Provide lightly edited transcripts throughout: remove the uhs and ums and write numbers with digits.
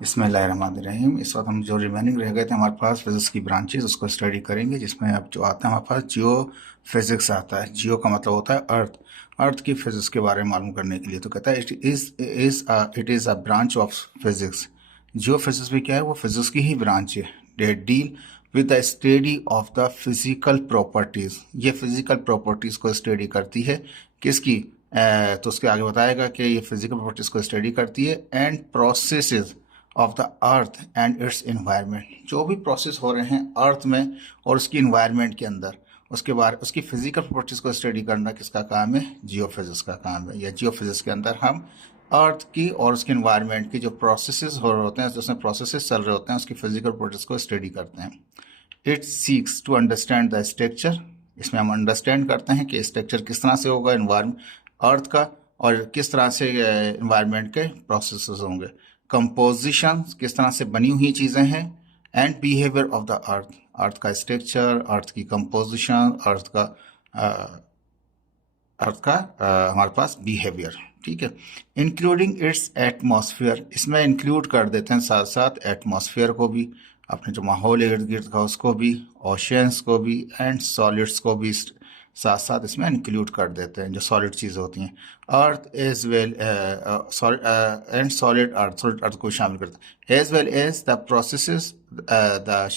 बिस्मिल्लाहिर्रहमानिर्रहीम। इस वक्त हम जो रिमेनिंग रह गए थे हमारे पास फिजिक्स की ब्रांचेस, उसको स्टडी करेंगे। जिसमें अब जो आता है हमारे पास जियो फिजिक्स आता है। जियो का मतलब होता है अर्थ। अर्थ की फिजिक्स के बारे में मालूम करने के लिए तो कहता है it is a branch of physics. Jio physics भी क्या है, वो फिजिक्स की ही ब्रांच है। They deal with the study of the physical properties. ये फिजिकल प्रॉपर्टीज को स्टडी करती है। किसकी? तो उसके आगे बताएगा कि ये फिजिकल प्रॉपर्टीज को स्टडी करती है and processes of the earth and it's environment. जो भी प्रोसेस हो रहे हैं अर्थ में और उसकी इन्वायरमेंट के अंदर, उसके बारे उसकी फिजिकल प्रॉपर्टीज को स्टडी करना किसका काम है? जियो फिजिक्स का काम है। या जियो फिजिक्स के अंदर हम अर्थ की और उसके इन्वायरमेंट की जो प्रोसेसेस हो रहे होते हैं, जिसमें प्रोसेसेस चल रहे होते हैं, उसकी फिजिकल प्रॉपर्टीज को स्टडी करते हैं। It seeks to understand the structure. इसमें हम अंडरस्टैंड करते हैं कि स्ट्रक्चर किस तरह से होगा इन्वायरमेंट अर्थ का, और किस तरह से इन्वायरमेंट के प्रोसेसेस होंगे। कंपोजिशन किस तरह से बनी हुई चीज़ें हैं। And behaviour of the earth, earth का स्ट्रक्चर, अर्थ की कंपोजिशन, हमारे पास बिहेवियर। ठीक है। इंक्लूडिंग इट्स एटमॉस्फेयर, इसमें इंक्लूड कर देते हैं साथ साथ एटमॉस्फेयर को भी, अपने जो माहौल इर्द गिर्द का उसको भी, ओशियंस को भी, एंड सॉलिड्स को भी साथ साथ इसमें इंक्लूड कर देते हैं, जो सॉलिड चीज़ होती हैं। Earth as well and solid earth, solid earth को शामिल करते हैं। As well as the processes the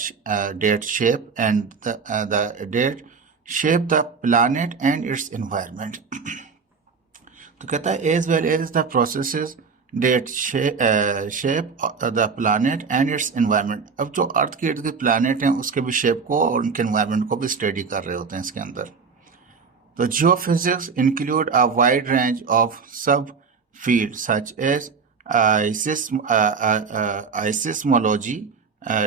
that shape and the that shape the planet and its environment. तो कहता है as well as the processes that shape the planet and its environment. अब जो अर्थ के इर्द गिर्द प्लानट हैं उसके भी शेप को और उनके एनवायरनमेंट को भी स्टडी कर रहे होते हैं इसके अंदर। तो geophysics include a wide range of सब फील्ड सच एज आइसिस्मोलॉजी,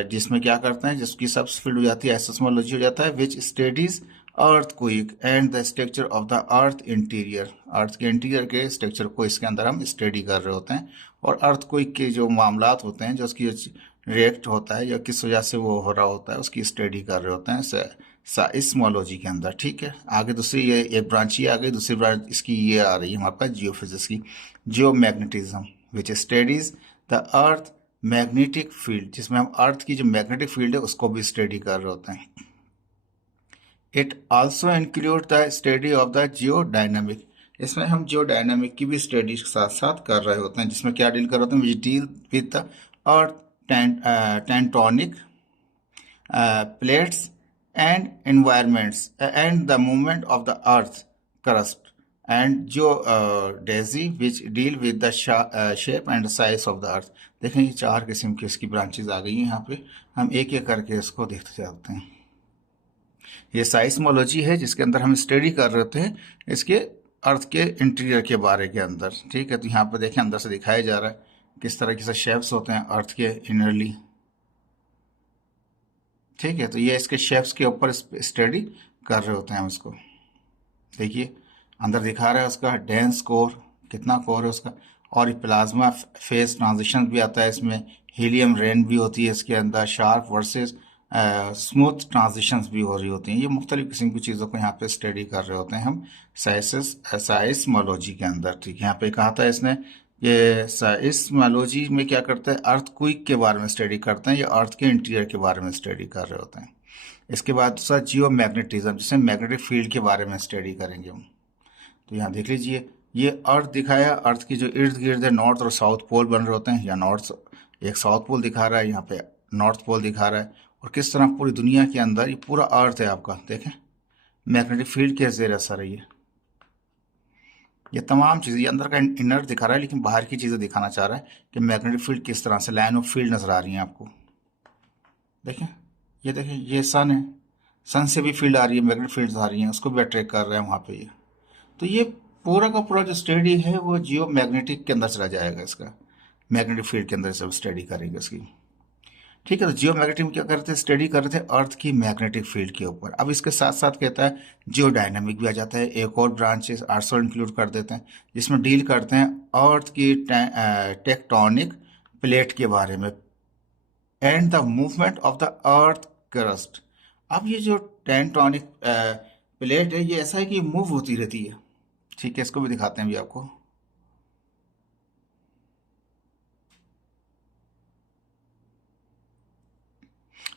जिसमें क्या करते हैं, जिसकी सब फील्ड हो जाती है, आइसिस्मोलॉजी हो जाता है, which studies earthquake and the structure of the earth interior. Earth के इंटीरियर के स्ट्रक्चर को इसके अंदर हम स्टडी कर रहे होते हैं। और अर्थक्वेक के जो मामलात होते हैं, जो उसकी रिएक्ट होता है या किस वजह से वो हो रहा होता है, उसकी स्टडी कर रहे होते हैं साइस्मोलॉजी के अंदर। ठीक है। आगे दूसरी ये एक ब्रांच ये आ गई, दूसरी ब्रांच इसकी ये आ रही है हमारे पास जियो फिजिक्स की, geo magnetism, which studies the earth magnetic field, जिसमें हम अर्थ की जो मैग्नेटिक फील्ड है उसको भी स्टडी कर रहे होते हैं। It also include the study of the Jio dynamic, इसमें हम जियो डायनामिक की भी स्टडी साथ साथ कर रहे होते हैं, जिसमें क्या डील कर रहे होते हैं, which deal with the earth tectonic plates and environments and the movement of the earth crust and geodesy which deal with the shape and size of the earth। देखें ये चार किस्म की इसकी ब्रांचेज आ गई हैं यहाँ पे, हम एक एक करके इसको देखते जाते हैं। ये साइस्मोलॉजी है जिसके अंदर हम स्टडी कर रहे थे इसके अर्थ के इंटीरियर के बारे के अंदर। ठीक है। तो यहाँ पे देखें अंदर से दिखाया जा रहा है किस तरह के शेप्स होते हैं अर्थ के इनरली। ठीक है। तो ये इसके शेप्स के ऊपर स्टडी कर रहे होते हैं हम इसको। देखिए अंदर दिखा रहा है उसका डेंस कोर, कितना कोर है उसका, और ये प्लाज्मा फेज ट्रांजिशन भी आता है इसमें, हीलियम रेन भी होती है इसके अंदर, शार्प वर्सेस स्मूथ ट्रांजिशंस भी हो रही होती हैं। ये मुख्तलिफ किस्म की चीज़ों को यहाँ पे स्टडी कर रहे होते हैं हम साइस्मोलॉजी के अंदर। ठीक है। यहाँ पे कहा था इसने ये साइस्मोलॉजी में क्या करते हैं, अर्थक्वेक के बारे में स्टडी करते हैं या अर्थ के इंटीरियर के बारे में स्टडी कर रहे होते हैं। इसके बाद दूसरा जियो मैग्नेटिज्म, जिसमें मैग्नेटिक फील्ड के बारे में स्टडी करेंगे हम। तो यहाँ देख लीजिए ये अर्थ दिखाया, अर्थ की जो इर्द गिर्द है नॉर्थ और साउथ पोल बन रहे होते हैं, या नॉर्थ एक साउथ पोल दिखा रहा है, यहाँ पे नॉर्थ पोल दिखा रहा है, और किस तरह पूरी दुनिया के अंदर ये पूरा अर्थ है आपका, देखें मैग्नेटिक फील्ड के जेर असर है ये तमाम चीज़ें। ये अंदर का इनर दिखा रहा है लेकिन बाहर की चीज़ें दिखाना चाह रहा है कि मैग्नेटिक फील्ड किस तरह से, लाइन ऑफ फील्ड नजर आ रही है आपको। देखें ये देखें ये सन है, सन से भी फील्ड आ रही है, मैग्नेटिक फील्ड आ रही है, उसको भी अट्रैक्ट कर रहे हैं वहाँ पे ये। तो ये पूरा का पूरा जो स्टडी है वो जियो मैग्नेटिक के अंदर चला जाएगा, इसका मैग्नेटिक फील्ड के अंदर सब स्टडी करेंगे इसकी। ठीक है। तो जियो मैग्नेटिक क्या करते थे, स्टडी कर रहे थे अर्थ की मैग्नेटिक फील्ड के ऊपर। अब इसके साथ साथ कहता है जियो डायनामिक भी आ जाता है, एक और ब्रांचेस आर्ट्स इंक्लूड कर देते हैं, जिसमें डील करते हैं अर्थ की टेक्टोनिक प्लेट के बारे में and the movement of the earth crust. अब ये जो टेक्टोनिक प्लेट है ये ऐसा है कि ये मूव होती रहती है। ठीक है। इसको भी दिखाते हैं भी आपको।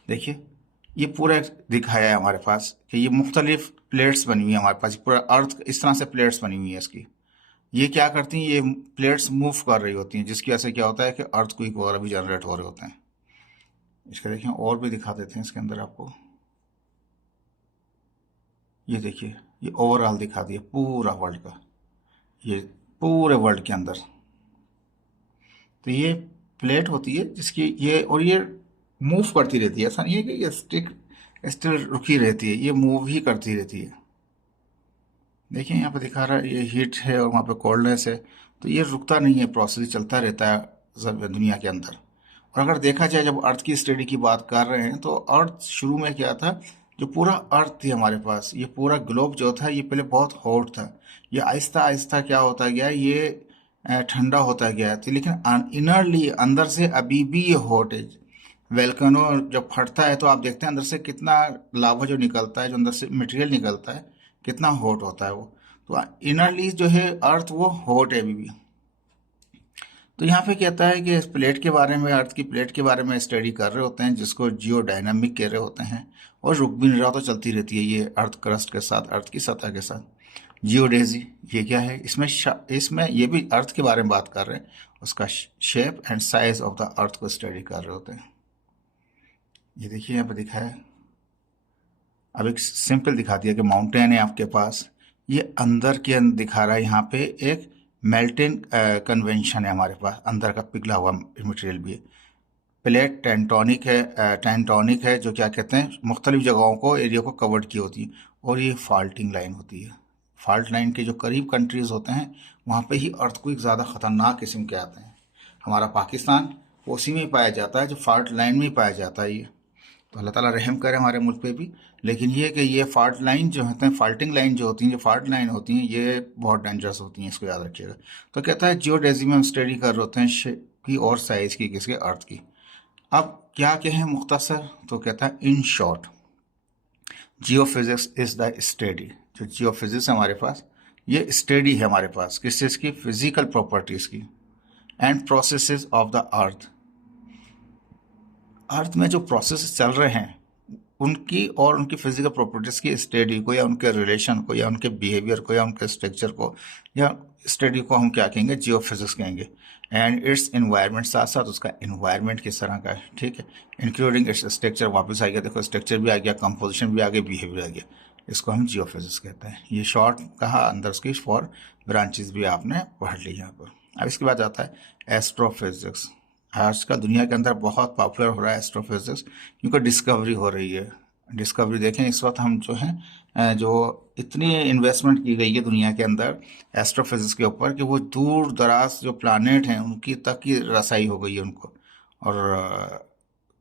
देखिए ये पूरा दिखाया है हमारे पास कि ये मुख्तलिफ प्लेट्स बनी हुई है हमारे पास, पूरा अर्थ इस तरह से प्लेट्स बनी हुई है इसकी। ये क्या करती हैं, ये प्लेट्स मूव कर रही होती हैं, जिसकी वजह से क्या होता है कि अर्थक्वेक वगैरह भी जनरेट हो रहे होते हैं। इसका देखिए और भी दिखा देते हैं इसके अंदर आपको। ये देखिए ये ओवरऑल दिखा दिया पूरा वर्ल्ड का, ये पूरे वर्ल्ड के अंदर। तो ये प्लेट होती है जिसकी ये, और ये मूव करती रहती है, ऐसा नहीं है कि ये स्टिल रुकी रहती है, ये मूव ही करती रहती है। देखिए यहाँ पे दिखा रहा है ये हीट है और वहाँ पे कोल्डनेस है, तो ये रुकता नहीं है, प्रोसेस चलता रहता है सब दुनिया के अंदर। और अगर देखा जाए जब अर्थ की स्टडी की बात कर रहे हैं तो अर्थ शुरू में क्या था, जो पूरा अर्थ थी हमारे पास, ये पूरा ग्लोब जो था ये पहले बहुत हॉट था। ये आहिस्ता आहिस्ता क्या होता गया, ये ठंडा होता गया है। तो लेकिन इनरली अंदर से अभी भी ये हॉट है। वेल्कनो जब फटता है तो आप देखते हैं अंदर से कितना लावा जो निकलता है, जो अंदर से मटेरियल निकलता है, कितना हॉट होता है वो। तो इनरली जो है अर्थ वो हॉट है अभी भी। तो यहाँ पे कहता है कि इस प्लेट के बारे में, अर्थ की प्लेट के बारे में स्टडी कर रहे होते हैं, जिसको जियो डायनामिक कह रहे होते हैं। और रुक भी नहीं रहा तो चलती रहती है ये अर्थ क्रस्ट के साथ, अर्थ की सतह के साथ। जियोडेजी ये क्या है, इसमें ये भी अर्थ के बारे में बात कर रहे हैं, उसका shape and size of the अर्थ को स्टडी कर रहे होते हैं। ये देखिए यहाँ पे दिखाया है। अब एक सिंपल दिखा दिया कि माउंटेन है आपके पास, ये अंदर के अंदर दिखा रहा है। यहाँ पे एक मेल्टिंग कन्वेंशन है हमारे पास, अंदर का पिघला हुआ मटेरियल भी है। प्लेट टेंटोनिक है, जो क्या कहते हैं मुख्तलिफ जगहों को, एरिया को कवर्ड की होती है। और ये फॉल्टिंग लाइन होती है। फॉल्ट लाइन के जो करीब कंट्रीज होते हैं वहाँ पे ही अर्थक्वेक ज़्यादा ख़तरनाक किस्म के आते हैं। हमारा पाकिस्तान उसी में पाया जाता है, जो फॉल्ट लाइन में ही पाया जाता है ये। तो अल्लाह ताला रहम करे हमारे मुल्क पे भी। लेकिन ये कि ये फॉल्ट लाइन जो होते हैं, फॉल्टिंग लाइन जो होती हैं, जो फॉल्ट लाइन होती हैं, ये बहुत डेंजरस होती हैं, इसको याद रखिएगा। तो कहता है जियोडेजी में हम स्टडी कर रहे होते हैं शेप की और साइज की, किसके, अर्थ की। अब क्या कहें मुख्तसर, तो कहता है in short geophysics is the study. जो जियोफिजिक्स है हमारे पास, ये स्टडी है हमारे पास किस चीज़ की, फिजिकल प्रॉपर्टीज़ की and processes of the earth. Earth में जो प्रोसेस चल रहे हैं उनकी और उनकी फिजिकल प्रॉपर्टीज की स्टडी को, या उनके रिलेशन को, या उनके बिहेवियर को, या उनके स्ट्रक्चर को, या स्टडी को हम क्या कहेंगे, जियोफिजिक्स कहेंगे। एंड इट्स इन्वायरमेंट, साथ साथ उसका इन्वायरमेंट किस तरह का है, ठीक है, इंक्लूडिंग इट्स स्ट्रक्चर। वापस आ गया, देखो स्ट्रक्चर भी आ गया, कंपोजिशन भी आ गया, बिहेवियर आ गया, इसको हम जियोफिजिक्स कहते हैं। ये शॉर्ट कहा, अंदर उसकी 4 ब्रांचेज भी आपने पढ़ ली यहाँ पर। अब इसके बाद आता है एस्ट्रोफिजिक्स। आजकल दुनिया के अंदर बहुत पॉपुलर हो रहा है एस्ट्रोफिजिक्स, क्योंकि डिस्कवरी हो रही है। डिस्कवरी देखें इस वक्त हम जो हैं, जो इतनी इन्वेस्टमेंट की गई है दुनिया के अंदर एस्ट्रोफिजिक्स के ऊपर, कि वो दूर दराज जो प्लानेट हैं उनकी तक की रसाई हो गई है उनको। और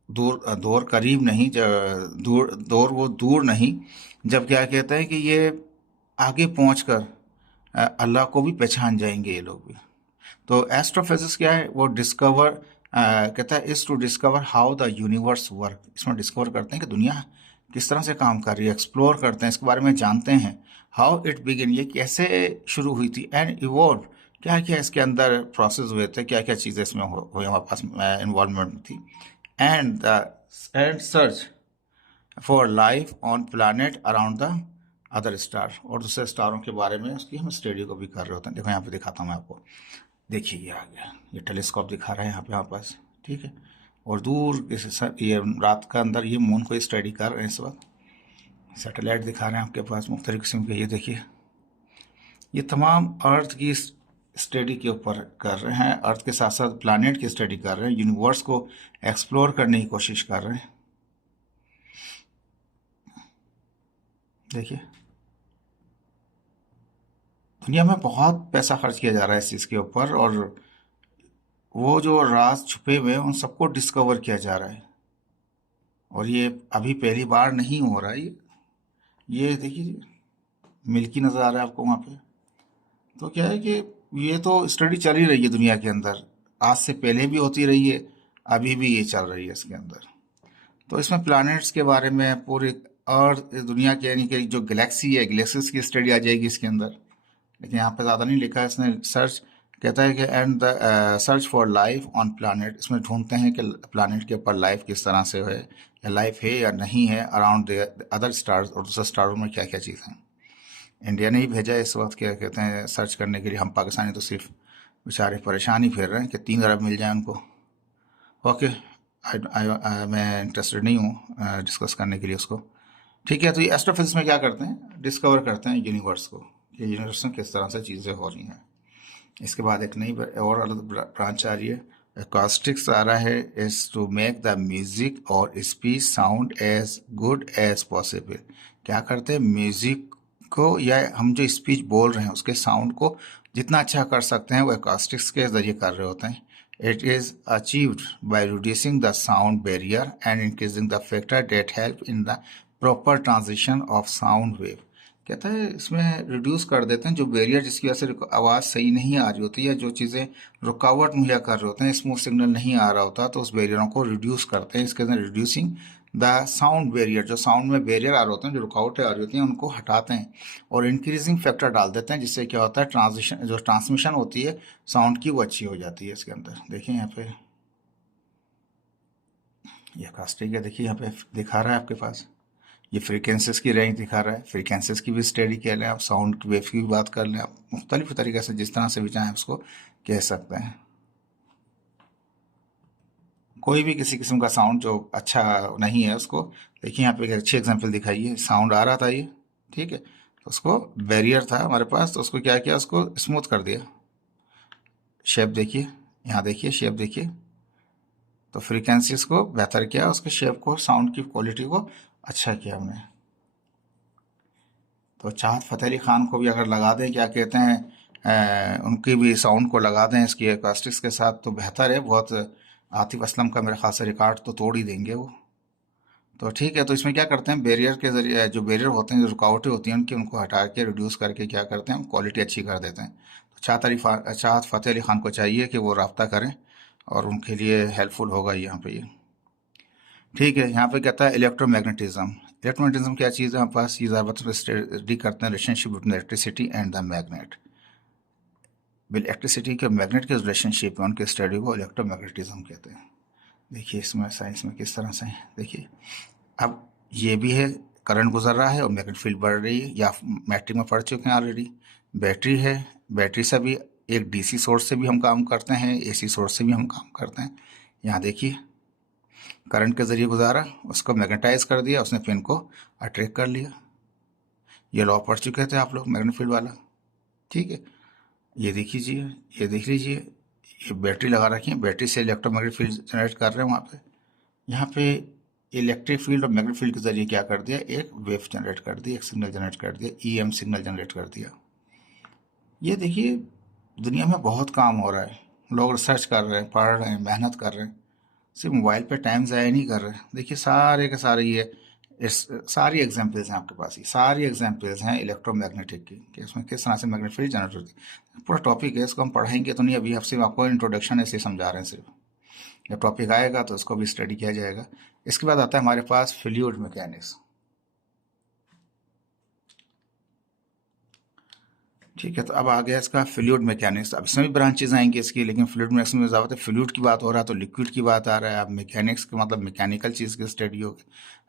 दूर करीब नहीं, वो दूर नहीं, जब क्या कहते हैं कि ये आगे पहुंचकर अल्लाह को भी पहचान जाएंगे ये लोग भी। तो एस्ट्रोफिजिक्स क्या है, वो डिस्कवर कहता है is to discover how the universe work. इसमें डिस्कवर करते हैं कि दुनिया किस तरह से काम कर रही है, एक्सप्लोर करते हैं, इसके बारे में जानते हैं। हाउ इट बिगिन, ये कैसे शुरू हुई थी, एंड इवॉल्व, क्या क्या इसके अंदर प्रोसेस हुए थे, क्या क्या चीज़ें इसमें हुई, हमारे पास इन्वॉल्वमेंट थी। And search for life on planet around the other star, और दूसरे स्टारों के बारे में उसकी हम स्टडी को भी कर रहे होते हैं। देखो यहाँ पे दिखाता हूँ मैं आपको। देखिए ये आ गया, ये टेलीस्कोप दिखा रहा है यहाँ पे हमारे पास, ठीक है। और दूर ये रात का अंदर ये मून को स्टडी कर रहे हैं इस वक्त। सैटेलाइट दिखा रहे हैं आपके पास मुख्तलिफ किस्म के। ये देखिए ये तमाम अर्थ की स्टडी के ऊपर कर रहे हैं, अर्थ के साथ साथ प्लानेट की स्टडी कर रहे हैं, यूनिवर्स को एक्सप्लोर करने की कोशिश कर रहे हैं। देखिए दुनिया में बहुत पैसा खर्च किया जा रहा है इस चीज़ के ऊपर, और वो जो राज छुपे हुए हैं उन सबको डिस्कवर किया जा रहा है। और ये अभी पहली बार नहीं हो रहा है। ये देखिए मिल्की नज़र आ रहा है आपको वहाँ पे। तो क्या है कि ये तो स्टडी चल ही रही है दुनिया के अंदर, आज से पहले भी होती रही है, अभी भी ये चल रही है इसके अंदर। तो इसमें प्लैनेट्स के बारे में, पूरे अर्थ दुनिया के, यानी कि जो गैलेक्सी है, गैलेक्सीज की स्टडी आ जाएगी इसके अंदर। लेकिन यहाँ पे ज़्यादा नहीं लिखा है इसने, सर्च कहता है कि and the search for life on planet, इसमें ढूंढते हैं कि प्लानट के ऊपर लाइफ किस तरह से है, या लाइफ है या नहीं है, अराउंड द अदर स्टार्स, और दूसरे स्टारों में क्या क्या चीज़ है। इंडिया ने ही भेजा है इस वक्त, क्या कहते हैं, सर्च करने के लिए। हम पाकिस्तानी तो सिर्फ बेचारे परेशान ही फिर रहे हैं कि 3 अरब मिल जाए उनको। ओके, मैं इंटरेस्टेड नहीं हूँ डिस्कस करने के लिए उसको। ठीक है, तो ये एस्ट्रोफिजिक्स में क्या करते हैं, डिस्कवर करते हैं यूनिवर्स को, कि यूनिवर्स में किस तरह से चीज़ें हो रही हैं। इसके बाद एक नई और अलग ब्रांच आ रही है, एकॉस्टिक्स आ रहा है, is to make the music और speech sound as good as possible. क्या करते हैं, म्यूजिक को या हम जो स्पीच बोल रहे हैं उसके साउंड को जितना अच्छा कर सकते हैं वो एकॉस्टिक्स के जरिए कर रहे होते हैं। It is achieved by reducing the sound barrier and increasing the factor that help in the proper transition of sound wave. कहता है इसमें रिड्यूस कर देते हैं जो बैरियर जिसकी वजह से आवाज़ सही नहीं आ रही होती है, जो चीज़ें रुकावट मुहैया कर रहे होते हैं, स्मूथ सिग्नल नहीं आ रहा होता, तो उस बैरियरों को रिड्यूस करते हैं। इसके अंदर रिड्यूसिंग द साउंड बैरियर, जो साउंड में बैरियर आ रहे होते हैं, जो रुकावटें आ रही होती हैं, उनको हटाते हैं और इंक्रीजिंग फैक्टर डाल देते हैं, जिससे क्या होता है, ट्रांजिशन जो ट्रांसमिशन होती है साउंड की वो अच्छी हो जाती है। इसके अंदर देखिए यहाँ पे ये कास्टिक है, देखिए यहाँ पे दिखा रहा है आपके पास, ये फ्रीक्वेंसीज की रेंज दिखा रहा है। फ्रीक्वेंसीज की भी स्टडी कर लें आप, साउंड की वेव की भी बात कर लें आप, मुख्तलिफ तरीके से जिस तरह से भी चाहें उसको कह सकते हैं। कोई भी किसी किस्म का साउंड जो अच्छा नहीं है उसको, देखिए यहाँ पे एक अच्छी एग्जांपल दिखाई है, साउंड आ रहा था ये, ठीक है, तो उसको बैरियर था हमारे पास, तो उसको क्या किया, उसको स्मूथ कर दिया। शेप देखिए, यहाँ देखिए शेप देखिए, तो फ्रीक्वेंसीज को बेहतर किया, उसके शेप को, साउंड की क्वालिटी को अच्छा किया हमने। तो चाहत फ़तेह अली ख़ान को भी अगर लगा दें, क्या कहते हैं, उनकी भी साउंड को लगा दें इसकी एकास्टिक्स के साथ, तो बेहतर है बहुत। आतिफ असलम का मेरे ख्याल से रिकॉर्ड तो तोड़ ही देंगे वो। तो ठीक है, तो इसमें क्या करते हैं, बैरियर के ज़रिए, जो बैरियर होते हैं, जो रुकावटें होती हैं उनकी, उनको हटा के रिड्यूस करके क्या करते हैं, क्वालिटी अच्छी कर देते हैं। तो चाहत फ़तेह अली ख़ान को चाहिए कि वो रब्ता करें, और उनके लिए हेल्पफुल होगा यहाँ पे ये। ठीक है, यहाँ पे कहता है इलेक्ट्रोमैग्नेटिज्म। इलेक्ट्रोमैग्नेटिज्म क्या चीज़ है हमारे पास, ये ज़्यादातर स्टडी करते हैं relationship between electricity and the magnet. Electricity के मैग्नेट के रिलेशनशिप में उनके स्टडी को इलेक्ट्रोमैग्नेटिज्म कहते हैं। देखिए इसमें साइंस में किस तरह से है, देखिए अब ये भी है, करंट गुजर रहा है और मैग्नेट फील्ड बढ़ रही है, या मैट्रिक में पढ़ चुके हैं ऑलरेडी। बैटरी है, बैटरी से भी एक डीसी सोर्स से भी हम काम करते हैं, एसी सोर्स से भी हम काम करते हैं। यहाँ देखिए करंट के ज़रिए गुजारा, उसको मैग्नेटाइज कर दिया, उसने पिन को अट्रैक्ट कर लिया। ये लॉ पढ़ चुके थे आप लोग, मैग्नेट फील्ड वाला, ठीक है। ये देख लीजिए, ये देख लीजिए, ये बैटरी लगा रखी है, बैटरी से इलेक्ट्रोमैग्नेटिक फील्ड जनरेट कर रहे हैं वहाँ पे। यहाँ पे इलेक्ट्रिक फील्ड और मैग्नेटिक फील्ड के ज़रिए क्या कर दिया, एक वेव जनरेट कर दी, एक सिग्नल जनरेट कर दिया, ईएम सिग्नल जनरेट कर दिया। ये देखिए दुनिया में बहुत काम हो रहा है, लोग रिसर्च कर रहे हैं, पढ़ रहे हैं, मेहनत कर रहे हैं, सिर्फ मोबाइल पे टाइम ज़ाया नहीं कर रहे। देखिए सारे के सारे ये सारी एग्जांपल्स हैं आपके पास, ये सारी एग्जांपल्स हैं इलेक्ट्रोमैग्नेटिक की, कि उसमें किस तरह से मैग्नेटिक फील्ड जनरेट होती है। पूरा टॉपिक है, इसको हम पढ़ेंगे तो नहीं, अभी आप सिर्फ आपको इंट्रोडक्शन ऐसे समझा रहे हैं सिर्फ। जब टॉपिक आएगा तो उसको भी स्टडी किया जाएगा। इसके बाद आता है हमारे पास फ्लूइड मैकेनिक्स। ठीक है, तो अब आ गया इसका फ्लूइड मैकेनिक्स। अब इसमें भी ब्रांचेज आएंगी इसकी, लेकिन फ्लूइड मैकेनिक्स में ज़्यादा फ्लूइड की बात हो रहा है तो लिक्विड की बात आ रहा है। अब मैकेनिक्स का मतलब मैकेनिकल चीज़ की स्टडी होगी,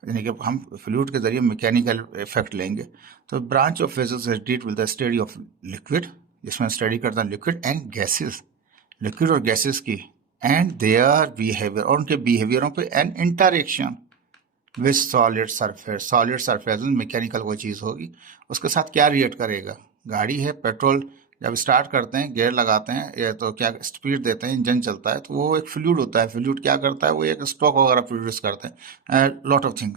यानी कि हम फ्लूइड के जरिए मैकेनिकल इफेक्ट लेंगे। तो branch of physics is deal with the study of liquid, जिसमें स्टडी करता है लिक्विड एंड गैसेस, लिक्विड और गैसेस की, एंड देयर बिहेवियर, और उनके बिहेवियरों पे, and interaction with solid surface. Solid surface mechanical कोई चीज़ होगी, उसके साथ क्या रिएक्ट करेगा। गाड़ी है, पेट्रोल जब स्टार्ट करते हैं, गियर लगाते हैं, या तो क्या स्पीड देते हैं, इंजन चलता है, तो वो एक फ्लूइड होता है। फ्लूइड क्या करता है, वो एक स्टॉक वगैरह प्रोड्यूस करते हैं, lot of thing.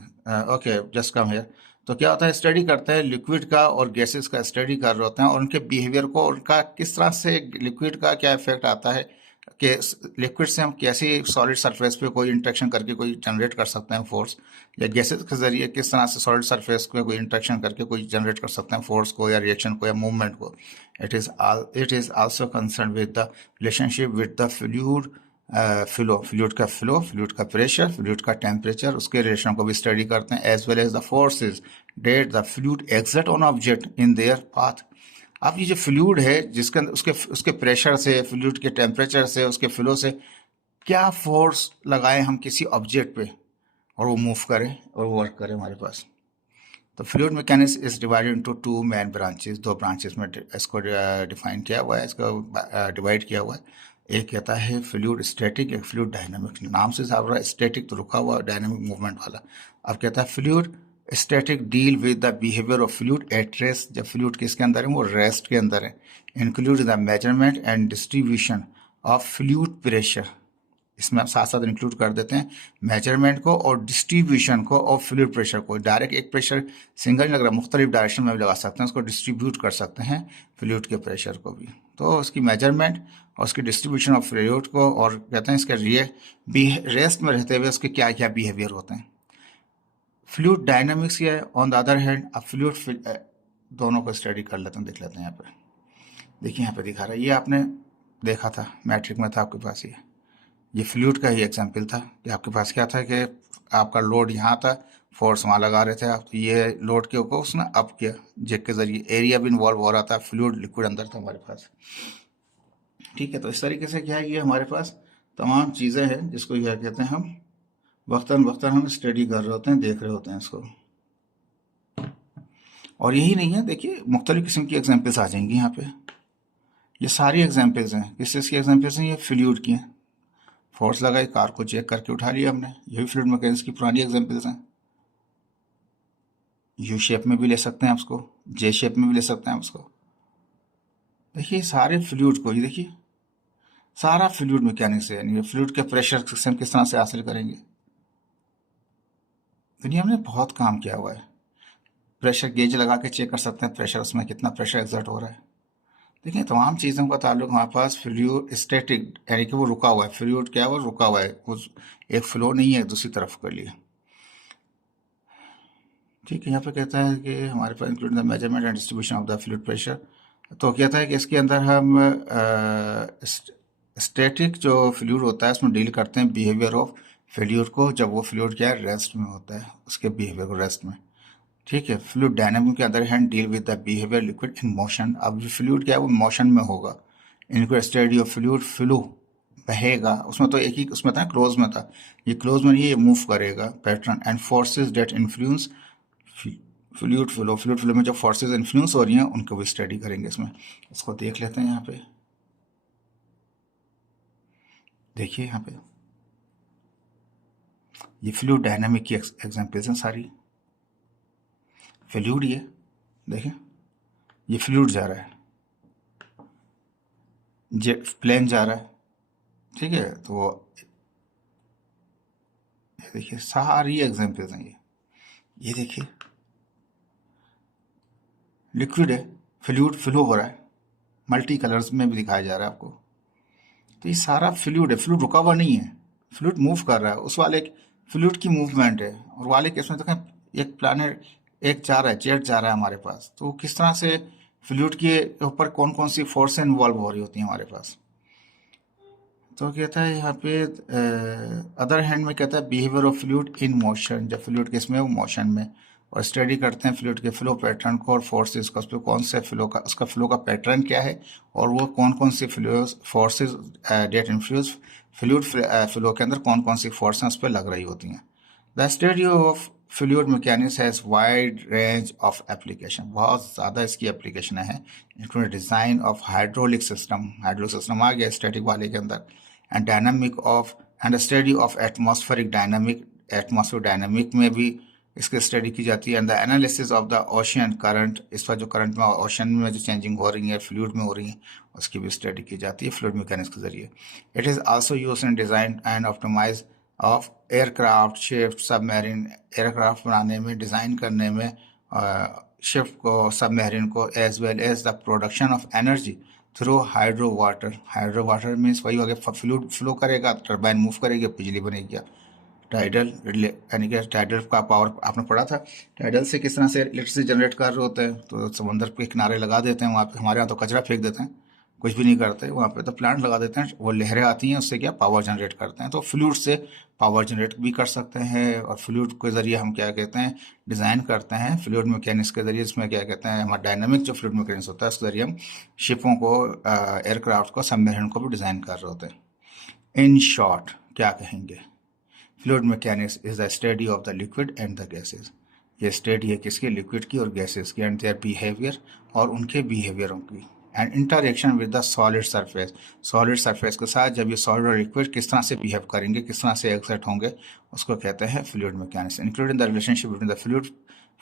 Okay, just come here. तो क्या होता है, स्टडी करते हैं लिक्विड का और गैसेस का, स्टडी कर रहे होते हैं, और उनके बिहेवियर को, उनका किस तरह से लिक्विड का क्या इफेक्ट आता है, कि लिक्विड से हम कैसे सॉलिड सरफेस पे कोई इंट्रैक्शन करके कोई जनरेट कर सकते हैं फोर्स, या गैसेस के जरिए किस तरह से सॉलिड सरफेस पे कोई इंट्रैक्शन करके कोई जनरेट कर सकते हैं फोर्स को, या रिएक्शन को, या मूवमेंट को। It is also concern with the relationship with the fluid, fluid का फ्लो, फ्लूइड का प्रेशर, फ्लूइड का टेम्परेचर, उसके रिलेशन को भी स्टडी करते हैं, as well as the forces that the fluid exert on object in their path. अब ये जो फ्लूइड है जिसके अंदर उसके उसके प्रेशर से, फ्लूइड के टेम्परेचर से, उसके फ्लो से क्या फोर्स लगाएं हम किसी ऑब्जेक्ट पे और वो मूव करे और वो वर्क करे हमारे पास। तो fluid mechanics is divided into two main branches, दो ब्रांचेस में इसको डिफाइन किया हुआ है, इसको डिवाइड किया हुआ है। एक कहता है फ्लूइड स्टैटिक, एक फ्लूइड डायनामिक। नाम से साफ रहा है, स्टैटिक तो रुका हुआ, डायनामिक मूवमेंट वाला। अब कहता है fluid static deal with the behaviour of fluid at rest, जब फ्लूइड किसके अंदर है, वो रेस्ट के अंदर है। Include the measurement and distribution of fluid pressure, इसमें आप साथ साथ इंक्लूड कर देते हैं मेजरमेंट को और डिस्ट्रीब्यूशन को और फ्लूइड प्रेशर को। डायरेक्ट एक प्रेशर सिंगल नहीं लग रहा, मुख्तलिफ डायरेक्शन में भी लगा सकते हैं, उसको डिस्ट्रीब्यूट कर सकते हैं फ्लूइड के प्रेशर को भी। तो उसकी मेजरमेंट और उसकी डिस्ट्रीब्यूशन ऑफ फ्लूइड को, और कहते हैं इसके रेस्ट में रहते हुए उसके क्या क्या बिहेवियर होते हैं। फ्लूइड डायनामिक्स या ऑन द अदर हैंड, अब फ्लूइड दोनों को स्टडी कर लेते हैं, देख लेते हैं। यहाँ पे देखिए, यहाँ पे दिखा रहा है, ये आपने देखा था मैट्रिक में था आपके पास। ये फ्लूइड का ही एग्जाम्पल था कि आपके पास क्या था कि आपका लोड यहाँ था, फोर्स वहाँ लगा रहे थे आप, तो ये लोड के ऊपर उसने अप किया जेक के जरिए, एरिया भी इन्वॉल्व हो रहा था, फ्लूइड लिक्विड अंदर था हमारे पास। ठीक है, तो इस तरीके से क्या है, ये हमारे पास तमाम चीज़ें हैं जिसको क्या कहते हैं, हम वक्तन वक्तन हम स्टडी कर रहे होते हैं, देख रहे होते हैं इसको। और यही नहीं है, देखिए मुख्तलिफ किस्म की एग्जाम्पल्स आ जाएंगी यहाँ पे। ये सारी एग्जाम्पल्स हैं, किस चीज़ की एग्जाम्पल्स हैं, ये फ्लूइड की हैं। फोर्स लगाई, कार को चेक करके उठा लिया हमने, ये भी फ्लूइड मैकेनिक्स की पुरानी एग्जांपल्स हैं। यू शेप में भी ले सकते हैं उसको, जे शेप में भी ले सकते हैं उसको। देखिए सारे फ्लूइड को, ये देखिए सारा फ्लूइड मैकेनिक्स है, यानी फ्लूइड के प्रेशर सिस्टम किस तरह से हासिल करेंगे। दुनिया में बहुत काम किया हुआ है। प्रेशर गेज लगा के चेक कर सकते हैं प्रेशर, उसमें कितना प्रेशर एग्जर्ट हो रहा है। देखिए तमाम चीज़ों का ताल्लुक हमारे पास फ्लूइड स्टैटिक, यानी कि वो रुका हुआ है। फ्लूइड क्या है, वो रुका हुआ है, उस एक फ्लो नहीं है दूसरी तरफ के लिए। ठीक है, यहाँ पे कहता है कि हमारे पास include the measurement and distribution of the fluid pressure. तो कहता है कि इसके अंदर हम स्टैटिक जो फ्लूइड होता है उसमें डील करते हैं बिहेवियर ऑफ फ्लूइड को, जब वो फ्लूइड क्या है, रेस्ट में होता है, उसके बिहेवियर को रेस्ट में। ठीक है, फ्लूइड डायनामिक के other hand deal with the behaviour liquid in motion. अब जो फ्लूइड क्या है वो मोशन में होगा। इनको स्टडी ऑफ फ्लूइड फ्लो, बहेगा, उसमें तो एक ही उसमें था, क्लोज में था, ये क्लोज में नहीं, ये मूव करेगा pattern and forces that influence fluid flow. Fluid flow में जो फोर्सेस इन्फ्लुएंस हो रही हैं उनको भी स्टडी करेंगे इसमें। इसको देख लेते हैं यहाँ पे, देखिए यहाँ पे ये फ्लूइड डायनामिक की एग्जांपल्स हैं सारी। फ्लूइड ये देखें, ये फ्लूइड जा रहा है, जे प्लेन जा रहा है, ठीक है। तो ये देखिए सारी एग्जांपल्स हैं ये देखिए लिक्विड है, फ्लूइड फ्लो हो रहा है, मल्टी कलर्स में भी दिखाया जा रहा है आपको। तो ये सारा फ्लूइड है, फ्लूइड रुका हुआ नहीं है, फ्लूइड मूव कर रहा है। उस वाले फ्लूइड की मूवमेंट है, और वाले केस में देखें एक प्लानट एक जा रहा है, जेट जा रहा है हमारे पास। तो किस तरह से फ्लूइड के ऊपर कौन कौन सी फोर्स इन्वॉल्व हो रही होती हैं हमारे पास। तो कहता है यहाँ पे अदर हैंड में कहता है behaviour of fluid in motion, जब फ्लूइड किस में, वो मोशन में। और स्टडी करते हैं फ्लूइड के फ्लो पैटर्न को और फोर्सेस का, उस पर कौन से फ्लो का, उसका फ्लो का पैटर्न क्या है, और वो कौन कौन सी forces that influence fluid flow के अंदर कौन कौन सी फोर्सें उस पर लग रही होती हैं। The study of fluid mechanics has wide range of application, बहुत ज़्यादा इसकी एप्लीकेशन है, including design of hydraulic system आ गया स्टैटिक वाले के अंदर, and dynamic of and study of atmospheric dynamic, atmospheric dynamic में भी इसकी स्टडी की जाती है। And the analysis of the ocean current, इस पर जो करंट में ओशन में जो चेंजिंग हो रही है फ्लूइड में हो रही है, उसकी भी स्टडी की जाती है फ्लूइड मैकेनिक्स के जरिए। It is also use in design and optimise of aircraft, ship, submarine, aircraft बनाने में, डिज़ाइन करने में शिप को, सबमरीन को, as well as the production of energy through hydro water. Hydro water means वही हो गया, फ्लूइड फ्लो करेगा, टर्बाइन मूव करेगी, बिजली बनेगी। टाइडल, यानी कि टाइडल का पावर आपने पढ़ा था, टाइडल से किस तरह से इलेक्ट्रिसिटी जनरेट कर रहे होते हैं। तो समंदर के किनारे लगा देते हैं, वहाँ पे हमारे यहाँ तो कचरा फेंक देते हैं, कुछ भी नहीं करते वहाँ पे, तो प्लांट लगा देते हैं, वो लहरें आती हैं, उससे क्या पावर जनरेट करते हैं। तो फ्लूइड से पावर जनरेट भी कर सकते हैं, और फ्लूइड के ज़रिए हम क्या कहते हैं डिज़ाइन करते हैं फ्लूइड मैकेनिक्स के ज़रिए, इसमें क्या कहते हैं हमारा डायनामिक जो फ्लूइड मैकेनिक्स होता है उसके ज़रिए हम शिपों को, एयरक्राफ्ट को, सबमरीन को भी डिज़ाइन कर रहे होते हैं। इन शॉर्ट क्या कहेंगे, fluid mechanics is the study of the liquid and the gases. ये स्टडी है किसकी, लिक्विड की और गैसेज की, एंड देयर बिहेवियर, और उनके बिहेवियरों की, and interaction with the solid surface. Solid surface के साथ जब ये सॉलिड और लिक्विड किस तरह से बिहेव करेंगे, किस तरह से एक्सर्ट होंगे, उसको कहते हैं fluid mechanics, including the relationship between the fluid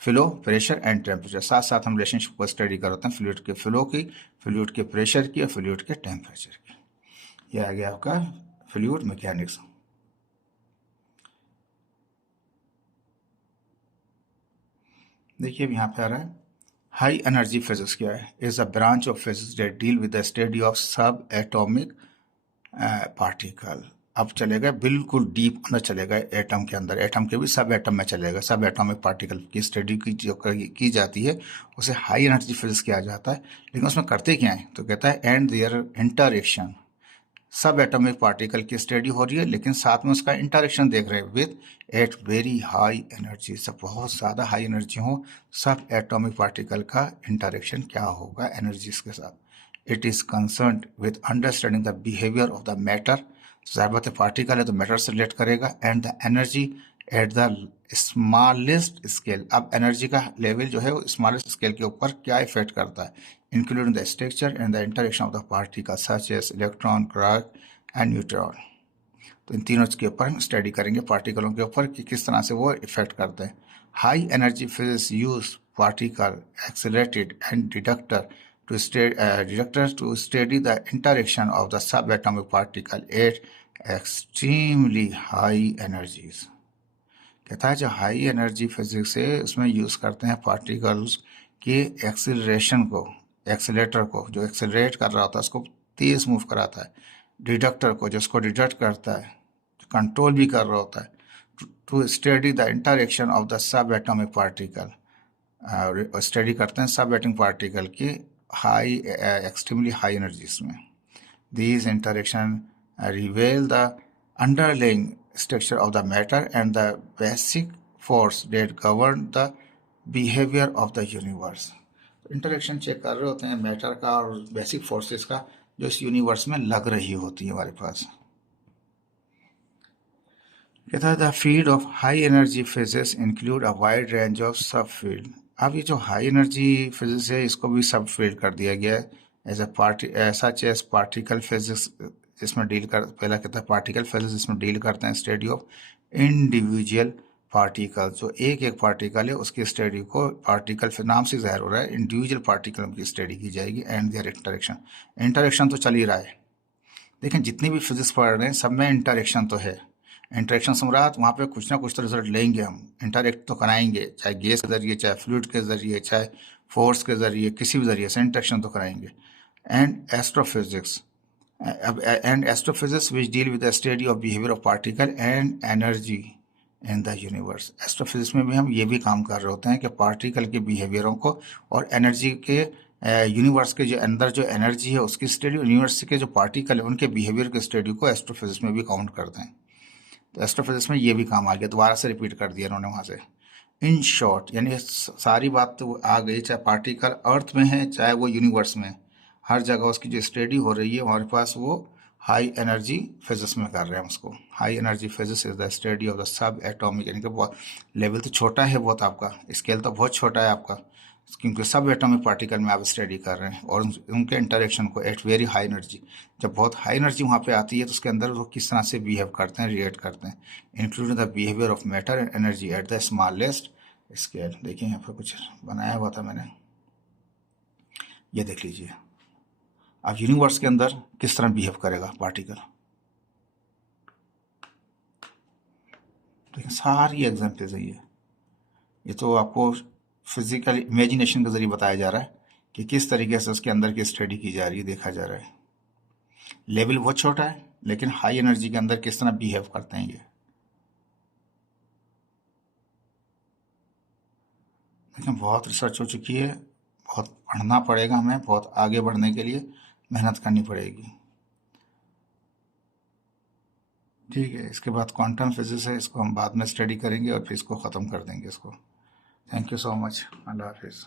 flow, pressure and temperature. साथ साथ हम रिलेशनशिप को स्टडी करते हैं फ्लूइड के फ्लो की, फ्लूइड के प्रेशर की और फ्लूइड के टेम्परेचर की। यह आ गया आपका फ्लूइड मैकेनिक्स। देखिए अब यहाँ पे आ रहा है हाई एनर्जी फिजिक्स क्या है, is a branch of physics that deal with the study of सब एटॉमिक पार्टिकल। अब चलेगा बिल्कुल डीप अंदर, चलेगा एटम के अंदर, एटम के भी सब एटम में चलेगा, सब एटॉमिक पार्टिकल की स्टडी की जो की जाती है उसे हाई एनर्जी फिजिक्स किया जाता है। लेकिन उसमें करते क्या है, तो कहता है एंड देयर इंटरेक्शन, सब एटॉमिक पार्टिकल की स्टडी हो रही है लेकिन साथ में उसका इंटरेक्शन देख रहे हैं with at very high energy, सब बहुत ज़्यादा हाई एनर्जी हो, सब एटॉमिक पार्टिकल का इंटरेक्शन क्या होगा एनर्जीज के साथ। It is concern with understanding the behaviour of the matter, ज़ाहिर बात है पार्टिकल है तो मैटर से रिलेट करेगा, and the energy at the smallest scale. अब एनर्जी का लेवल जो है वो स्मॉलेस्ट स्केल के ऊपर क्या इफेक्ट करता है, including the structure and the interaction of the particles such as electron, quark and neutron। तो इन तीनों के ऊपर हम स्टडी करेंगे, पार्टिकलों के ऊपर कि किस तरह से वो इफेक्ट करते हैं। High energy physics use particle accelerated and detector to study the interaction of the sub atomic particle at extremely high energies. कहता है जो हाई एनर्जी फिजिक्स है उसमें यूज करते हैं पार्टिकल्स के एक्सिलरेशन को, एक्सीलेटर को जो एक्सेलरेट कर रहा होता है उसको तेज मूव कराता है, डिडक्टर को जो उसको डिडक्ट करता है, कंट्रोल भी कर रहा होता है, to study the interaction of the sub atomic particle, study करते हैं सब एटॉमिक पार्टिकल की हाई एक्सट्रीमली हाई एनर्जीज में। These interaction reveal the underlying structure of the matter and the basic force that govern the behavior of the universe। Interaction check कर रहे होते हैं matter का और बेसिक फोर्सेस का जो इस यूनिवर्स में लग रही होती है हमारे पास। कहता है the field of high energy physics include a wide range of सब फील्ड। अब ये जो हाई एनर्जी फिजिक्स है इसको भी सब फील्ड कर दिया गया है, as a party such as particle physics जिसमें डील कर, पहला कहता है पार्टिकल फिजिक्स जिसमें डील करते हैं स्टडी ऑफ इंडिविजुअल पार्टिकल, जो एक एक पार्टिकल है उसकी स्टडी को पार्टिकल नाम से जाहिर हो रहा है, इंडिविजुअल पार्टिकल की स्टडी की जाएगी, एंड देयर इंटरेक्शन। इंटरेक्शन तो चल ही रहा है, लेकिन जितनी भी फिजिक्स पढ़ रहे हैं सब में इंटरेक्शन तो है। इंटरेक्शन समरात वहाँ पे कुछ ना कुछ तो रिजल्ट लेंगे, हम इंटरेक्ट तो कराएंगे, चाहे गैस के जरिए, चाहे फ्लूइड के जरिए, चाहे फोर्स के जरिए, किसी भी जरिए से इंटरेक्शन तो कराएंगे। And astrophysics, and astrophysics which deal with the study of behaviour of particle and energy in the universe. Astrophysics में भी हम ये भी काम कर रहे होते हैं कि पार्टिकल के बिहेवियरों को और एनर्जी के, यूनिवर्स के जो अंदर जो एनर्जी है उसकी स्टडी, यूनिवर्स के जो पार्टिकल है उनके बिहेवियर की स्टडी को एस्ट्रोफिजिक्स में भी काउंट करते हैं। तो एस्ट्रोफिजिक्स में ये भी काम आ गया, दोबारा से रिपीट कर दिया उन्होंने वहाँ से। इन शॉर्ट यानी सारी बात तो आ गई, चाहे पार्टिकल अर्थ में है चाहे वो यूनिवर्स में, हर जगह उसकी जो स्टडी हो रही है हमारे पास वो हाई एनर्जी फिजिक्स में कर रहे हैं उसको। High energy physics is the study of the sub atomic, यानी कि बहुत लेवल तो छोटा है, बहुत आपका स्केल तो बहुत छोटा है आपका, क्योंकि सब एटॉमिक पार्टिकल में आप स्टडी कर रहे हैं और उनके इंटरेक्शन को एट वेरी हाई एनर्जी, जब बहुत हाई एनर्जी वहाँ पे आती है तो उसके अंदर वो किस तरह से बिहेव करते हैं, रिएक्ट करते हैं, including the behaviour of matter and energy at the smallest scale. देखिए यहाँ पर कुछ बनाया हुआ था मैंने, ये देख लीजिए। अब यूनिवर्स के अंदर किस तरह बिहेव करेगा पार्टिकल, देखिए सारी एग्जाम्पल्स है ये तो आपको फिजिकल इमेजिनेशन के जरिए बताया जा रहा है कि किस तरीके से उसके अंदर की स्टडी की जा रही है, देखा जा रहा है। लेवल बहुत छोटा है लेकिन हाई एनर्जी के अंदर किस तरह बिहेव करते हैं ये। लेकिन बहुत रिसर्च हो चुकी है, बहुत पढ़ना पड़ेगा हमें बहुत आगे बढ़ने के लिए। मेहनत करनी पड़ेगी। ठीक है, इसके बाद क्वांटम फिजिक्स है, इसको हम बाद में स्टडी करेंगे और फिर इसको ख़त्म कर देंगे इसको। Thank you so much. अल्लाह हाफिज़।